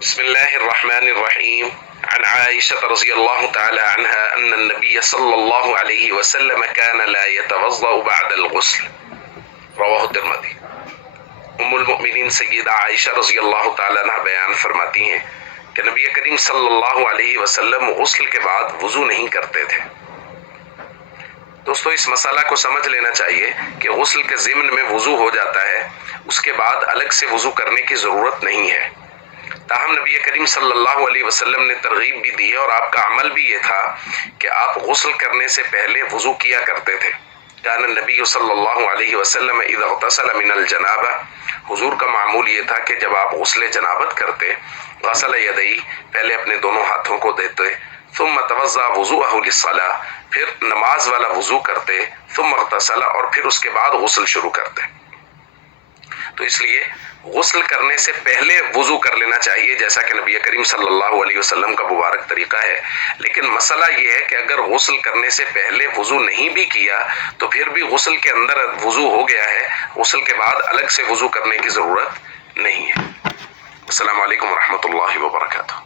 بسم الله الرحمن الرحيم. عن عائشة رضي الله تعالى عنها أن النبي صلى الله عليه وسلم كان لا يتوضأ بعد الغسل. رواه الترمذی. ام المؤمنین سیدہ عائشہ رضی اللہ تعالیٰ عنہ بیان فرماتی ہیں کہ نبی کریم صلی اللہ علیہ وسلم غسل کے بعد وضو نہیں کرتے تھے۔ دوستو، اس مسئلہ کو سمجھ لینا چاہیے کہ غسل کے ضمن میں وضو ہو جاتا ہے، اس کے بعد الگ سے وضو کرنے کی ضرورت نہیں ہے۔ تاہم نبی کریم صلی اللہ علیہ وسلم نے ترغیب بھی دی ہے اور آپ کا عمل بھی یہ تھا کہ آپ غسل کرنے سے پہلے وضو کیا کرتے تھے۔ کان النبی صلی اللہ علیہ وسلم اذا اغتسل من الجنابہ، حضور کا معمول یہ تھا کہ جب آپ غسل جنابت کرتے، غسل یدیہ، پہلے اپنے دونوں ہاتھوں کو دھوتے، ثم توضأ وضوءہ للصلاۃ، پھر نماز والا وضو کرتے، ثم اغتسل، اور پھر اس کے بعد غسل شروع کرتے۔ تو اس لیے غسل کرنے سے پہلے وضو کر لینا چاہیے، جیسا کہ نبی کریم صلی اللہ علیہ وسلم کا مبارک طریقہ ہے۔ لیکن مسئلہ یہ ہے کہ اگر غسل کرنے سے پہلے وضو نہیں بھی کیا تو پھر بھی غسل کے اندر وضو ہو گیا ہے، غسل کے بعد الگ سے وضو کرنے کی ضرورت نہیں ہے۔ السلام علیکم ورحمۃ اللہ وبرکاتہ۔